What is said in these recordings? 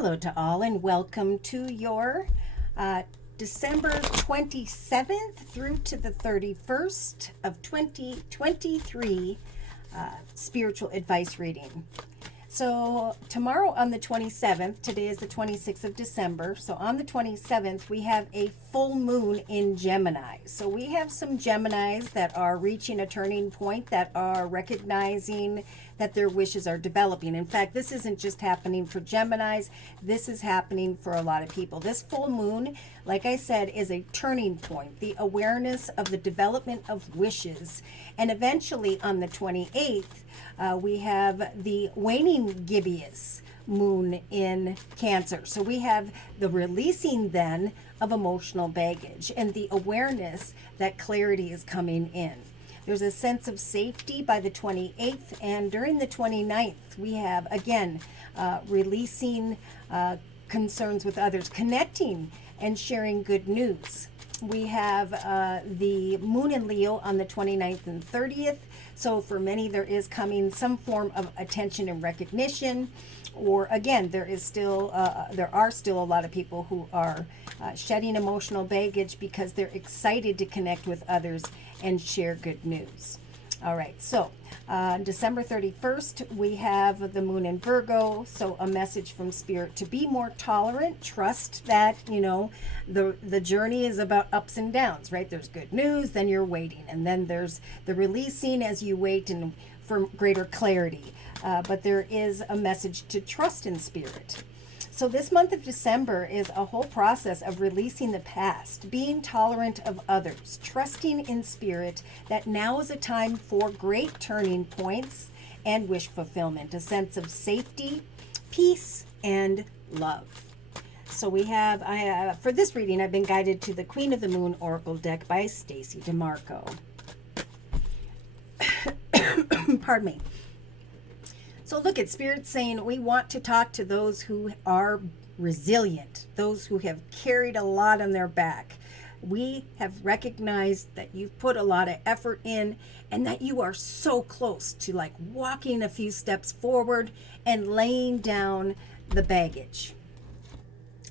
Hello to all and welcome to your December 27th through to the 31st of 2023 spiritual advice reading. So tomorrow on the 27th, today is the 26th of December. So on the 27th, we have a full moon in Gemini. So we have some Geminis that are reaching a turning point, that are recognizing that their wishes are developing. In fact, this isn't just happening for Geminis. This is happening for a lot of people. This full moon, like I said, is a turning point, the awareness of the development of wishes. And eventually on the 28th, we have the waning gibbous moon in Cancer. So we have the releasing then of emotional baggage and the awareness that clarity is coming in. There's a sense of safety by the 28th, and during the 29th, we have, again, releasing concerns with others, connecting and sharing good news. We have the moon in Leo on the 29th and 30th. So for many, there is coming some form of attention and recognition, or again, there are still a lot of people who are shedding emotional baggage because they're excited to connect with others and share good news. All right, so December 31st, we have the moon in Virgo. So a message from Spirit to be more tolerant, trust that, the journey is about ups and downs, right? There's good news, then you're waiting. And then there's the releasing as you wait and for greater clarity. But there is a message to trust in Spirit. So this month of December is a whole process of releasing the past, being tolerant of others, trusting in Spirit that now is a time for great turning points and wish fulfillment, a sense of safety, peace, and love. So we have, for this reading, I've been guided to the Queen of the Moon Oracle deck by Stacey DeMarco. Pardon me. So look at Spirit saying we want to talk to those who are resilient, those who have carried a lot on their back. We have recognized that you've put a lot of effort in and that you are so close to like walking a few steps forward and laying down the baggage.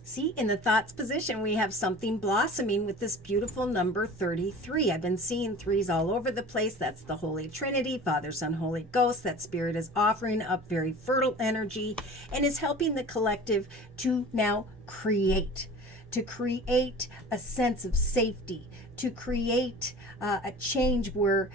See, in the thoughts position, we have something blossoming with this beautiful number 33. I've been seeing threes all over the place. That's the Holy Trinity, Father, Son, Holy Ghost. That Spirit is offering up very fertile energy and is helping the collective to now create a sense of safety, to create a change where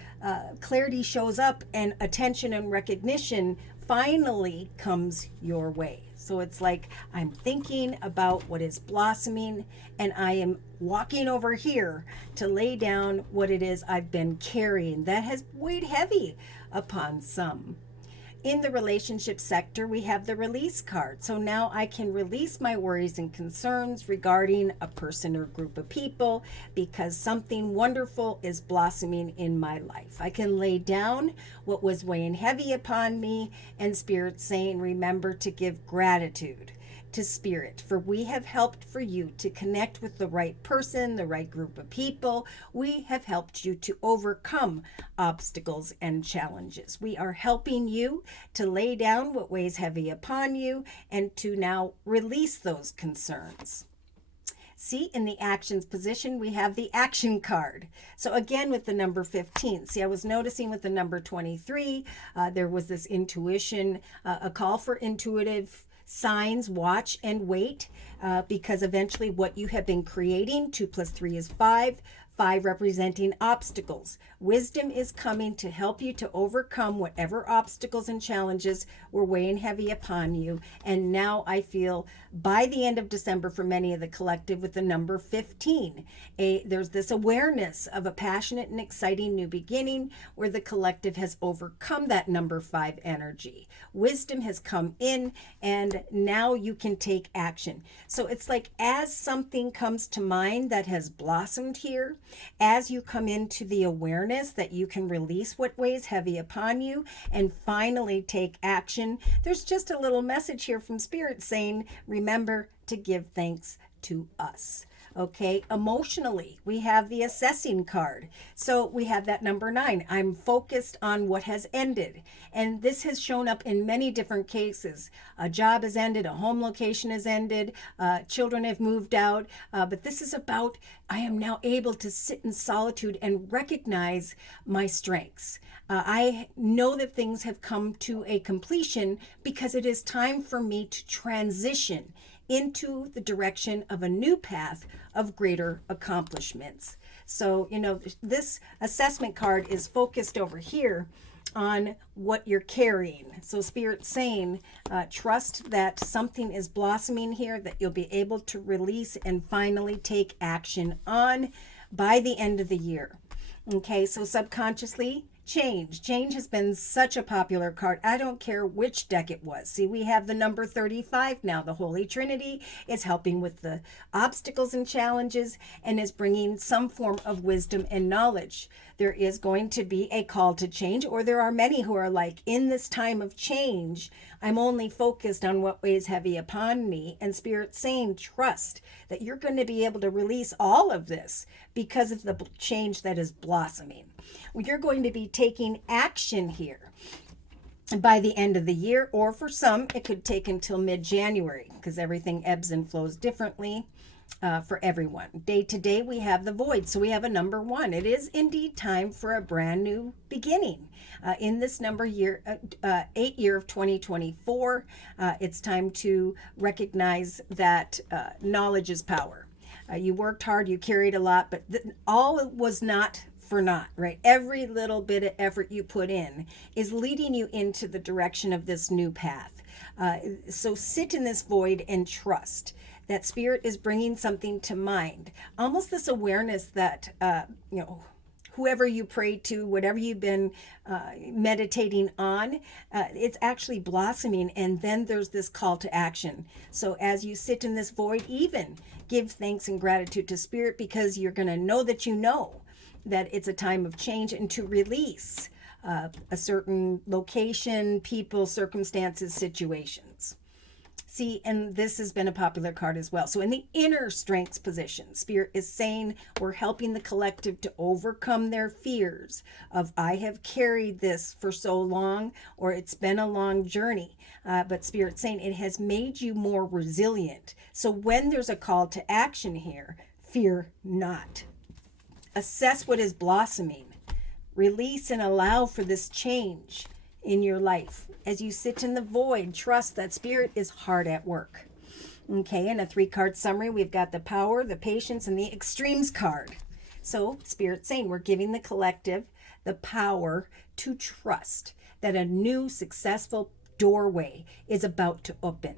clarity shows up and attention and recognition finally comes your way. So it's like I'm thinking about what is blossoming and I am walking over here to lay down what it is I've been carrying that has weighed heavy upon some. In the relationship sector, we have the release card. So now I can release my worries and concerns regarding a person or group of people because something wonderful is blossoming in my life. I can lay down what was weighing heavy upon me, and Spirit saying, remember to give gratitude to Spirit, for we have helped for you to connect with the right person, the right group of people. We have helped you to overcome obstacles and challenges. We are helping you to lay down what weighs heavy upon you and to now release those concerns. See, in the actions position, we have the action card. So again, with the number 15. See, I was noticing with the number 23, there was this intuition, a call for intuitive signs, watch and wait, because eventually what you have been creating, 2 + 3 is 5, 5 representing obstacles. Wisdom is coming to help you to overcome whatever obstacles and challenges were weighing heavy upon you. And now I feel by the end of December for many of the collective with the number 15, there's this awareness of a passionate and exciting new beginning where the collective has overcome that number 5 energy. Wisdom has come in and now you can take action. So it's like as something comes to mind that has blossomed here, as you come into the awareness that you can release what weighs heavy upon you and finally take action, there's just a little message here from Spirit saying, remember to give thanks to us. Okay, emotionally, we have the assessing card. So we have that number 9. I'm focused on what has ended. And this has shown up in many different cases. A job has ended, a home location has ended, children have moved out. But this is about I am now able to sit in solitude and recognize my strengths. I know that things have come to a completion because it is time for me to transition into the direction of a new path of greater accomplishments. So, this assessment card is focused over here on what you're carrying. So Spirit's saying, trust that something is blossoming here that you'll be able to release and finally take action on by the end of the year. Okay, so subconsciously, change. Change has been such a popular card. I don't care which deck it was. See, we have the number 35 now. The Holy Trinity is helping with the obstacles and challenges and is bringing some form of wisdom and knowledge. There is going to be a call to change, or there are many who are like, in this time of change, I'm only focused on what weighs heavy upon me. And Spirit's saying, trust that you're going to be able to release all of this because of the change that is blossoming. You're going to be taking action here by the end of the year, or for some, it could take until mid-January because everything ebbs and flows differently for everyone. Day to day, we have the void. So we have a number 1. It is indeed time for a brand new beginning. In this number 8 year of 2024, it's time to recognize that knowledge is power. You worked hard, you carried a lot, but all was not for naught, right? Every little bit of effort you put in is leading you into the direction of this new path. So sit in this void and trust that Spirit is bringing something to mind. Almost this awareness that, whoever you pray to, whatever you've been meditating on, it's actually blossoming. And then there's this call to action. So as you sit in this void, even give thanks and gratitude to Spirit, because you're going to know that it's a time of change and to release a certain location, people, circumstances, situations. See, and this has been a popular card as well. So in the inner strengths position, Spirit is saying we're helping the collective to overcome their fears of, I have carried this for so long, or it's been a long journey. But Spirit's saying it has made you more resilient. So when there's a call to action here, fear not. Assess what is blossoming. Release and allow for this change in your life. As you sit in the void, trust that Spirit is hard at work. Okay, in a 3-card summary, we've got the power, the patience, and the extremes card. So Spirit's saying we're giving the collective the power to trust that a new successful doorway is about to open.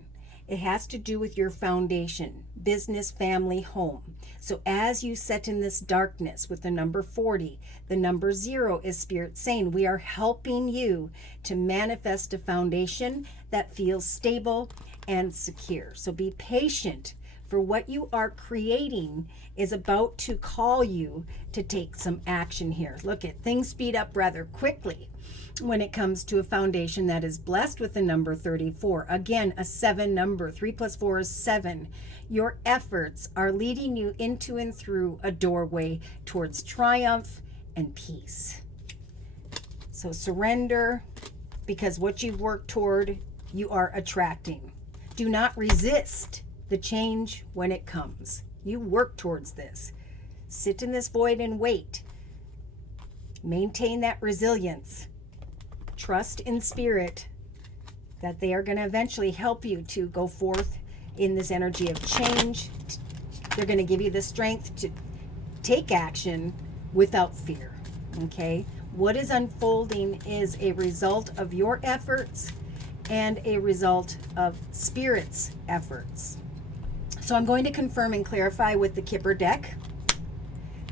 It has to do with your foundation, business, family, home. So as you set in this darkness with the number 40, the number 0 is Spirit saying we are helping you to manifest a foundation that feels stable and secure. So be patient, for what you are creating is about to call you to take some action here. Look at things speed up rather quickly when it comes to a foundation that is blessed with the number 34. Again, a 7 number. 3 plus 4 is 7. Your efforts are leading you into and through a doorway towards triumph and peace. So surrender, because what you've worked toward, you are attracting. Do not resist the change when it comes. You work towards this. Sit in this void and wait. Maintain that resilience. Trust in Spirit that they are going to eventually help you to go forth in this energy of change. They're going to give you the strength to take action without fear. Okay? What is unfolding is a result of your efforts and a result of Spirit's efforts. So I'm going to confirm and clarify with the Kipper deck.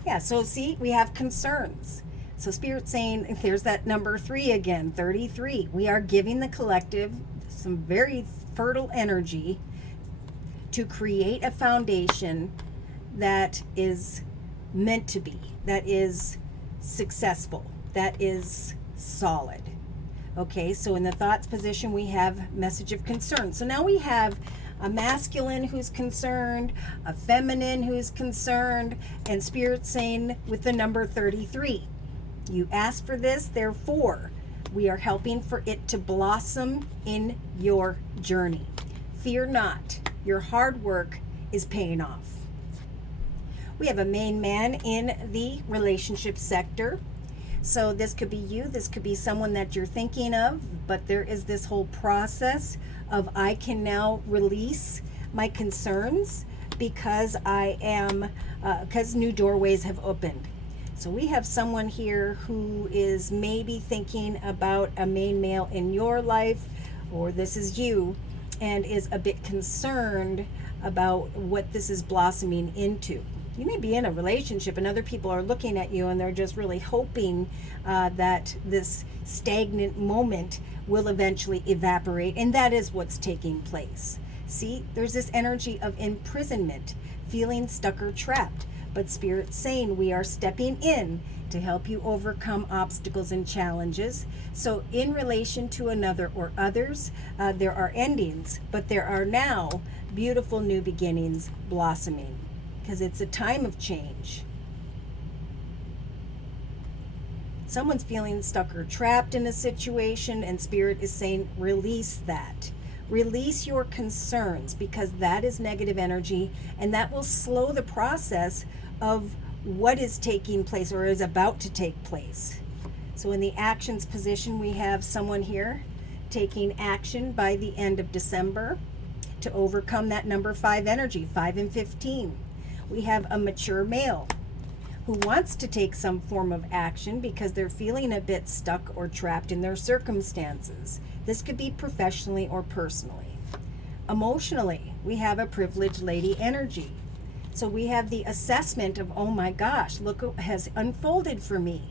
Yeah, so see, we have concerns. So Spirit's saying, if there's that number 3 again, 33, we are giving the collective some very fertile energy to create a foundation that is meant to be, that is successful, that is solid. Okay, so in the thoughts position, we have message of concern. So now we have a masculine who's concerned, a feminine who's concerned, and Spirit saying with the number 33. You asked for this, therefore, we are helping for it to blossom in your journey. Fear not, your hard work is paying off. We have a main man in the relationship sector. So this could be you, this could be someone that you're thinking of, but there is this whole process of I can now release my concerns because because new doorways have opened. So we have someone here who is maybe thinking about a main male in your life, or this is you, and is a bit concerned about what this is blossoming into. You may be in a relationship and other people are looking at you and they're just really hoping that this stagnant moment will eventually evaporate, and that is what's taking place. See, there's this energy of imprisonment, feeling stuck or trapped, but Spirit's saying we are stepping in to help you overcome obstacles and challenges. So in relation to another or others, there are endings, but there are now beautiful new beginnings blossoming, because it's a time of change. Someone's feeling stuck or trapped in a situation, and Spirit is saying release that. Release your concerns, because that is negative energy, and that will slow the process of what is taking place or is about to take place. So in the actions position, we have someone here taking action by the end of December to overcome that number 5 energy, 5 and 15. We have a mature male who wants to take some form of action because they're feeling a bit stuck or trapped in their circumstances. This could be professionally or personally. Emotionally, we have a privileged lady energy. So we have the assessment of, oh my gosh, look what has unfolded for me.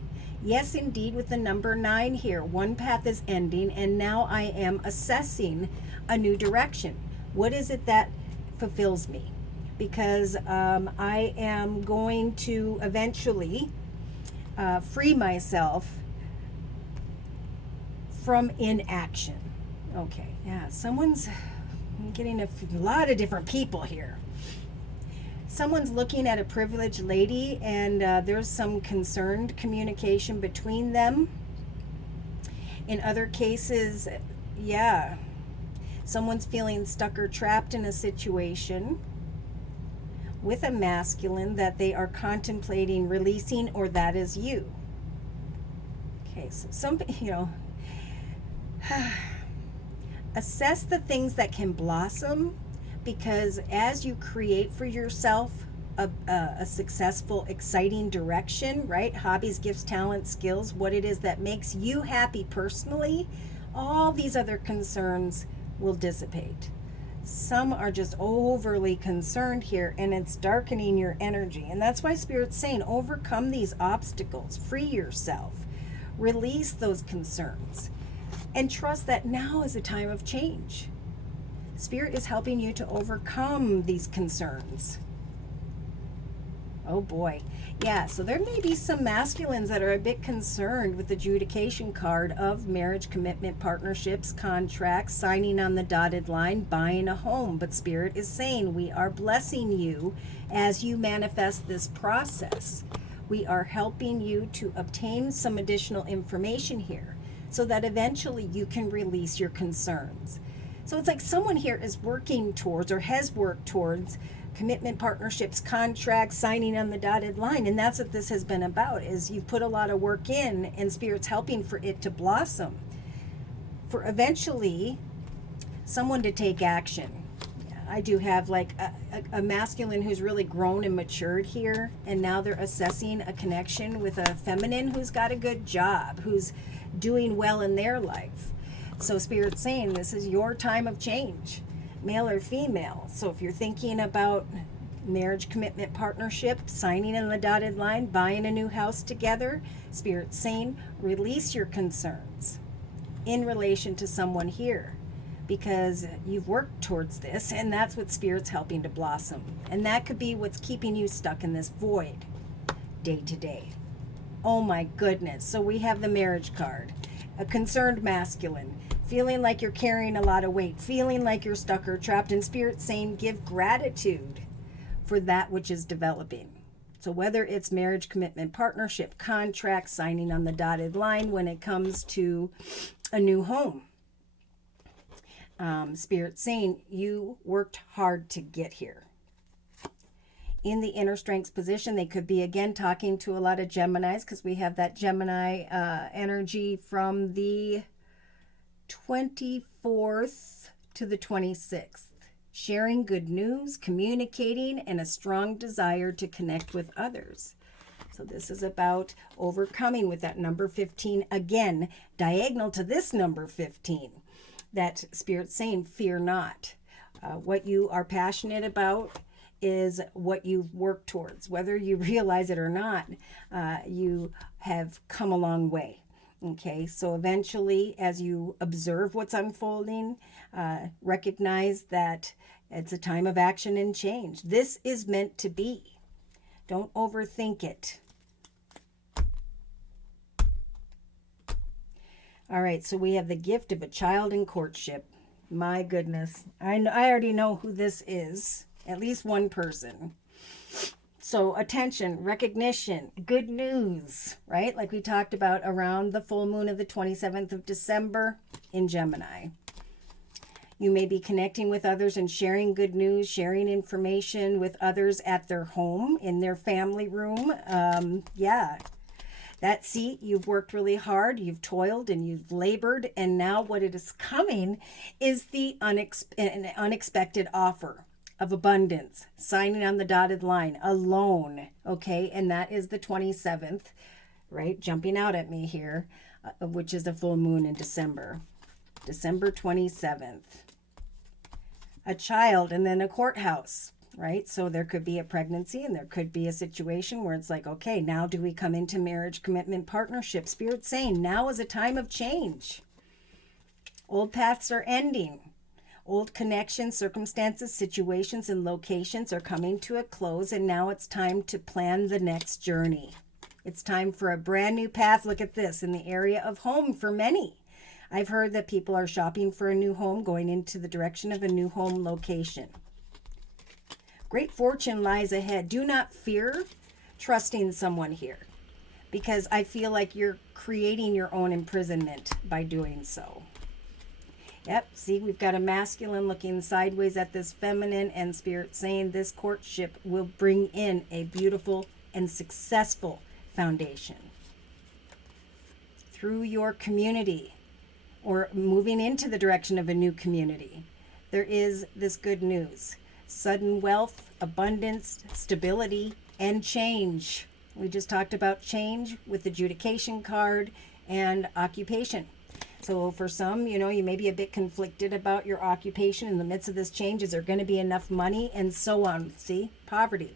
Yes, indeed, with the number 9 here, one path is ending, and now I am assessing a new direction. What is it that fulfills me? Because I am going to eventually free myself from inaction. Okay, yeah, I'm getting a lot of different people here. Someone's looking at a privileged lady, and there's some concerned communication between them. In other cases, yeah, someone's feeling stuck or trapped in a situation with a masculine that they are contemplating releasing, or that is you. Okay, so assess the things that can blossom, because as you create for yourself a successful, exciting direction, right? Hobbies, gifts, talents, skills, what it is that makes you happy personally, all these other concerns will dissipate. Some are just overly concerned here, and it's darkening your energy. And that's why Spirit's saying overcome these obstacles, free yourself, release those concerns, and trust that now is a time of change. Spirit is helping you to overcome these concerns. Oh boy. Yeah, so there may be some masculines that are a bit concerned with the adjudication card of marriage, commitment, partnerships, contracts, signing on the dotted line, buying a home. But Spirit is saying we are blessing you as you manifest this process. We are helping you to obtain some additional information here so that eventually you can release your concerns. So it's like someone here is working towards, or has worked towards, commitment, partnerships, contracts, signing on the dotted line. And that's what this has been about, is you've put a lot of work in, and Spirit's helping for it to blossom, for eventually someone to take action. I do have like a masculine who's really grown and matured here, and now they're assessing a connection with a feminine who's got a good job, who's doing well in their life. So Spirit's saying this is your time of change, male or female. So if you're thinking about marriage, commitment, partnership, signing on the dotted line, buying a new house together, Spirit's saying release your concerns in relation to someone here, because you've worked towards this, and that's what Spirit's helping to blossom. And that could be what's keeping you stuck in this void day to day. Oh my goodness. So we have the marriage card, a concerned masculine, feeling like you're carrying a lot of weight, feeling like you're stuck or trapped, and Spirit saying give gratitude for that which is developing. So whether it's marriage, commitment, partnership, contract, signing on the dotted line when it comes to a new home. Spirit saying you worked hard to get here. In the inner strengths position, they could be, again, talking to a lot of Geminis, because we have that Gemini energy from the 24th to the 26th. Sharing good news, communicating, and a strong desire to connect with others. So this is about overcoming with that number 15, again, diagonal to this number 15. That Spirit's saying, fear not. What you are passionate about is what you've worked towards. Whether you realize it or not, you have come a long way. Okay, so eventually, as you observe what's unfolding, recognize that it's a time of action and change. This is meant to be. Don't overthink it. All right, so we have the gift of a child in courtship. My goodness. I already know who this is. At least one person. So attention, recognition, good news, right? Like we talked about around the full moon of the 27th of December in Gemini. You may be connecting with others and sharing good news, sharing information with others at their home, in their family room. That seat, you've worked really hard, you've toiled and you've labored, and now what it is coming is the unexpected offer of abundance, signing on the dotted line, a loan, okay? And that is the 27th, right? Jumping out at me here, which is the full moon in December. December 27th. A child and then a courthouse, right? So there could be a pregnancy and there could be a situation where it's like, okay, now do we come into marriage, commitment, partnership? Spirit's saying now is a time of change. Old paths are ending. Old connections, circumstances, situations, and locations are coming to a close, and now it's time to plan the next journey. It's time for a brand new path. Look at this, in the area of home for many. I've heard that people are shopping for a new home, going into the direction of a new home location. Great fortune lies ahead. Do not fear trusting someone here, because I feel like you're creating your own imprisonment by doing so. Yep, see, we've got a masculine looking sideways at this feminine, and Spirit saying this courtship will bring in a beautiful and successful foundation. Through your community, or moving into the direction of a new community, there is this good news. Sudden wealth, abundance, stability, and change. We just talked about change with the adjudication card and occupation. So for some, you may be a bit conflicted about your occupation in the midst of this change. Is there going to be enough money, and so on? See, poverty.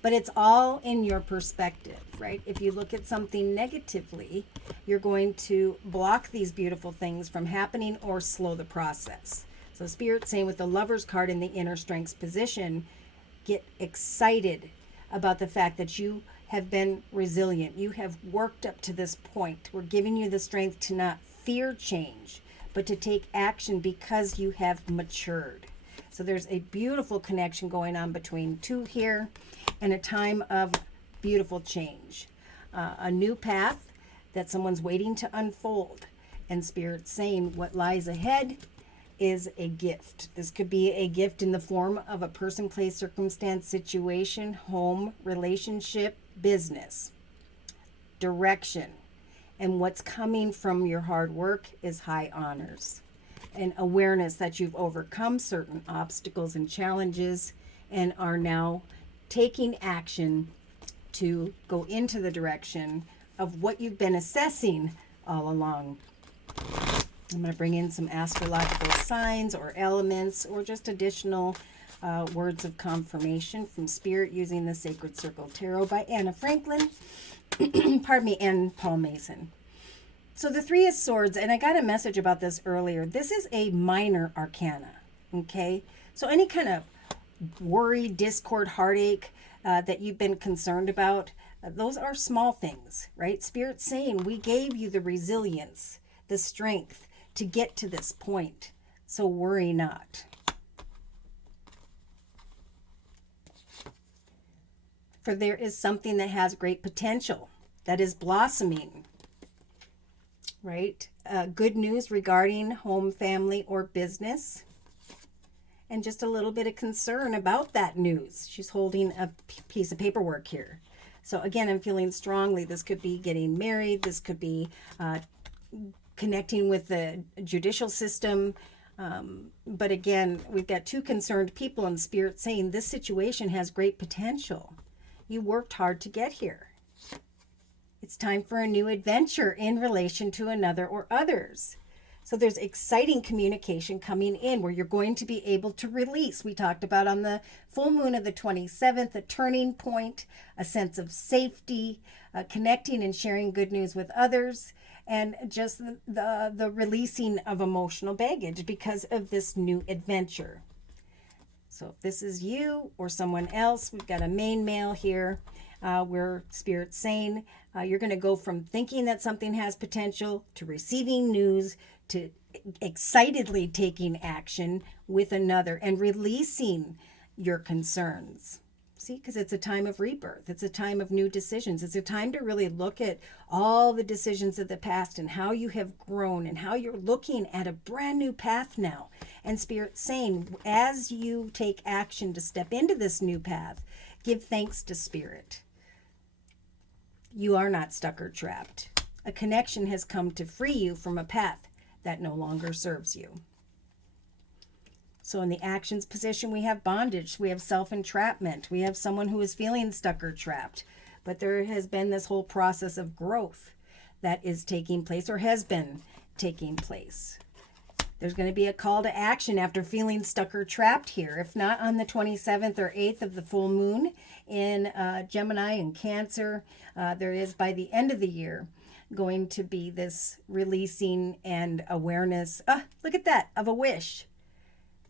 But it's all in your perspective, right? If you look at something negatively, you're going to block these beautiful things from happening or slow the process. So Spirit's saying with the Lover's card in the inner strengths position, get excited about the fact that you have been resilient. You have worked up to this point. We're giving you the strength to not fear change, but to take action because you have matured. So there's a beautiful connection going on between two here, and a time of beautiful change. A new path that someone's waiting to unfold. And Spirit's saying what lies ahead is a gift. This could be a gift in the form of a person, place, circumstance, situation, home, relationship, business, direction. And what's coming from your hard work is high honors and awareness that you've overcome certain obstacles and challenges and are now taking action to go into the direction of what you've been assessing all along. I'm going to bring in some astrological signs or elements or just additional words of confirmation from Spirit using the Sacred Circle Tarot by Anna Franklin, and Paul Mason. So the Three of Swords, and I got a message about this earlier. This is a minor arcana, okay? So any kind of worry, discord, heartache that you've been concerned about, those are small things, right? Spirit's saying we gave you the resilience, the strength to get to this point. So worry not. For there is something that has great potential, that is blossoming, right? Good news regarding home, family, or business. And just a little bit of concern about that news. She's holding a piece of paperwork here. So again, I'm feeling strongly this could be getting married. This could be connecting with the judicial system. But again, we've got two concerned people in spirit saying this situation has great potential. You worked hard to get here. It's time for a new adventure in relation to another or others. So there's exciting communication coming in where you're going to be able to release. We talked about on the full moon of the 27th, a turning point, a sense of safety, connecting and sharing good news with others, and just the releasing of emotional baggage because of this new adventure. So if this is you or someone else, we've got a main male here. Where Spirit's saying you're going to go from thinking that something has potential to receiving news to excitedly taking action with another and releasing your concerns. See, because it's a time of rebirth. It's a time of new decisions. It's a time to really look at all the decisions of the past and how you have grown and how you're looking at a brand new path now. And Spirit's saying, as you take action to step into this new path, give thanks to Spirit. You are not stuck or trapped. A connection has come to free you from a path that no longer serves you. So in the actions position, we have bondage, we have self-entrapment, we have someone who is feeling stuck or trapped. But there has been this whole process of growth that is taking place or has been taking place. There's going to be a call to action after feeling stuck or trapped here. If not on the 27th or 8th of the full moon in Gemini and Cancer, there is by the end of the year going to be this releasing and awareness. Look at that, of a wish.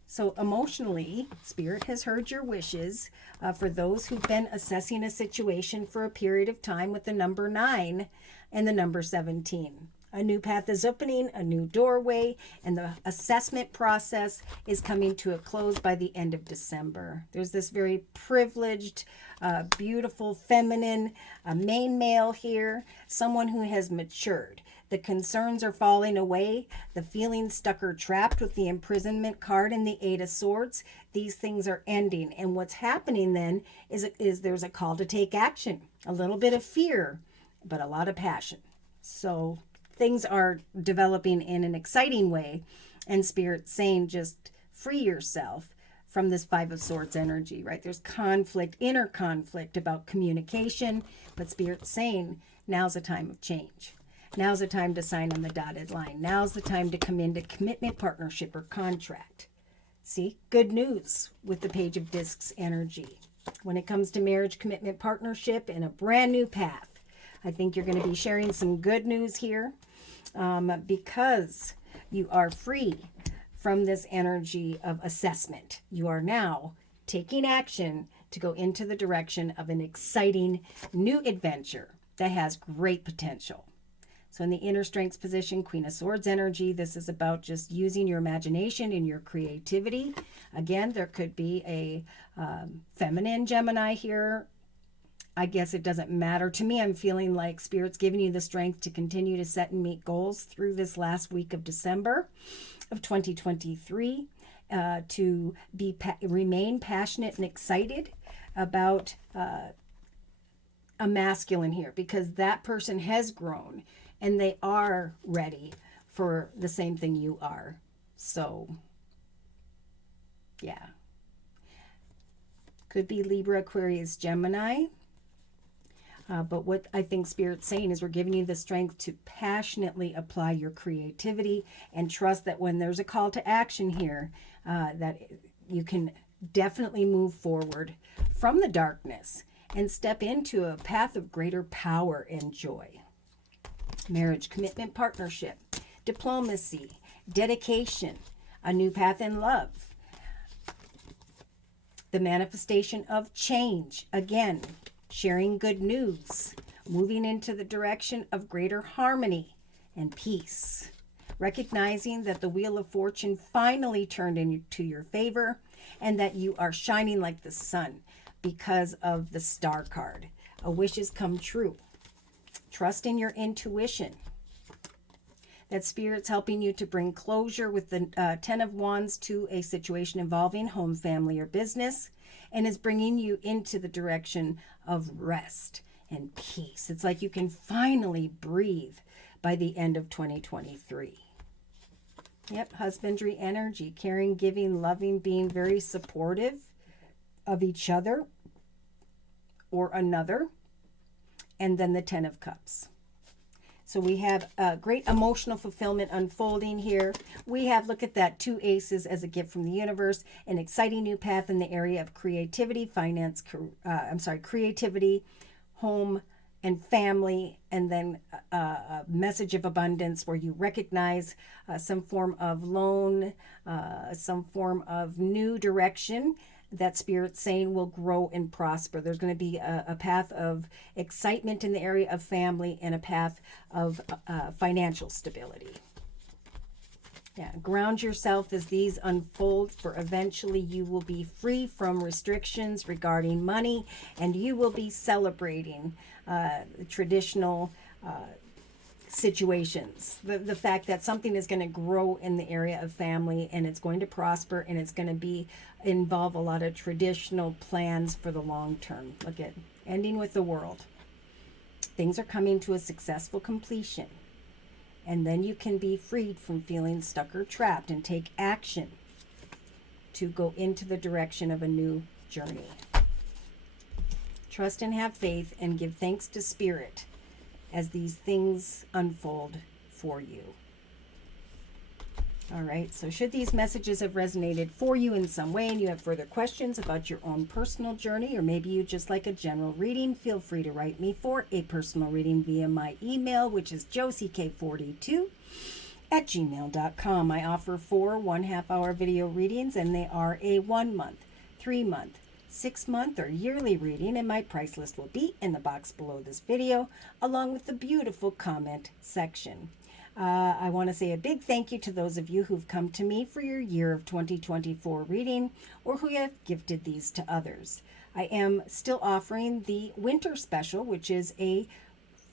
So emotionally, Spirit has heard your wishes for those who've been assessing a situation for a period of time with the number 9 and the number 17. A new path is opening, a new doorway, and the assessment process is coming to a close by the end of December. There's this very privileged, beautiful, feminine, main male here, someone who has matured. The concerns are falling away. The feeling stuck or trapped with the imprisonment card and the 8 of Swords, these things are ending. And what's happening then is there's a call to take action. A little bit of fear, but a lot of passion. So things are developing in an exciting way, and Spirit's saying just free yourself from this 5 of Swords energy, right? There's conflict, inner conflict about communication, but Spirit's saying now's a time of change. Now's the time to sign on the dotted line. Now's the time to come into commitment, partnership, or contract. See, good news with the Page of Discs energy. When it comes to marriage, commitment, partnership, and a brand new path, I think you're going to be sharing some good news here because you are free from this energy of assessment. You are now taking action to go into the direction of an exciting new adventure that has great potential. So in the inner strengths position, Queen of Swords energy, this is about just using your imagination and your creativity. Again, there could be a feminine Gemini here. I guess it doesn't matter. To me, I'm feeling like Spirit's giving you the strength to continue to set and meet goals through this last week of December of 2023, to remain passionate and excited about a masculine here, because that person has grown and they are ready for the same thing you are. So, yeah. Could be Libra, Aquarius, Gemini. But what I think Spirit's saying is we're giving you the strength to passionately apply your creativity and trust that when there's a call to action here, that you can definitely move forward from the darkness and step into a path of greater power and joy. Marriage, commitment, partnership, diplomacy, dedication, a new path in love, the manifestation of change. Again, sharing good news, moving into the direction of greater harmony and peace, recognizing that the Wheel of Fortune finally turned into your favor and that you are shining like the sun because of the Star card. A wish has come true. Trust in your intuition. That Spirit's helping you to bring closure with the Ten of Wands to a situation involving home, family, or business, and is bringing you into the direction of rest and peace. It's like you can finally breathe by the end of 2023. Yep, husbandry energy, caring, giving, loving, being very supportive of each other or another. And then the Ten of Cups. So we have a great emotional fulfillment unfolding here. We have, look at that, 2 aces as a gift from the universe, an exciting new path in the area of creativity, creativity, home and family, and then a message of abundance where you recognize some form of loan, some form of new direction that Spirit's saying will grow and prosper. There's going to be a path of excitement in the area of family and a path of financial stability. Yeah, ground yourself as these unfold, for eventually you will be free from restrictions regarding money, and you will be celebrating traditional situations. The fact that something is going to grow in the area of family, and it's going to prosper, and it's going to involve a lot of traditional plans for the long term. Look at ending with the world. Things are coming to a successful completion, and then you can be freed from feeling stuck or trapped and take action to go into the direction of a new journey. Trust and have faith, and give thanks to Spirit as these things unfold for you. All right, so should these messages have resonated for you in some way and you have further questions about your own personal journey, or maybe you just like a general reading, feel free to write me for a personal reading via my email, which is JosieK42@gmail.com. I offer 4 1/2-hour video readings, and they are a 1 month, 3 month, 6 month, or yearly reading, and my price list will be in the box below this video, along with the beautiful comment section. I want to say a big thank you to those of you who've come to me for your year of 2024 reading, or who have gifted these to others. I am still offering the winter special, which is a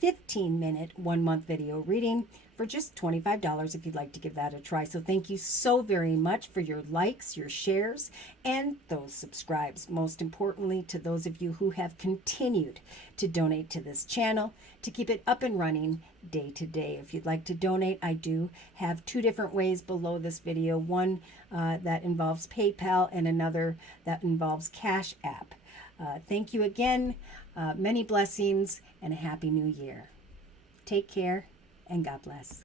15-minute 1-month video reading for just $25 if you'd like to give that a try. So thank you so very much for your likes, your shares, and those subscribes. Most importantly, to those of you who have continued to donate to this channel to keep it up and running day to day. If you'd like to donate, I do have 2 different ways below this video. One that involves PayPal, and another that involves Cash App. Thank you again. Many blessings and a happy new year. Take care, and God bless.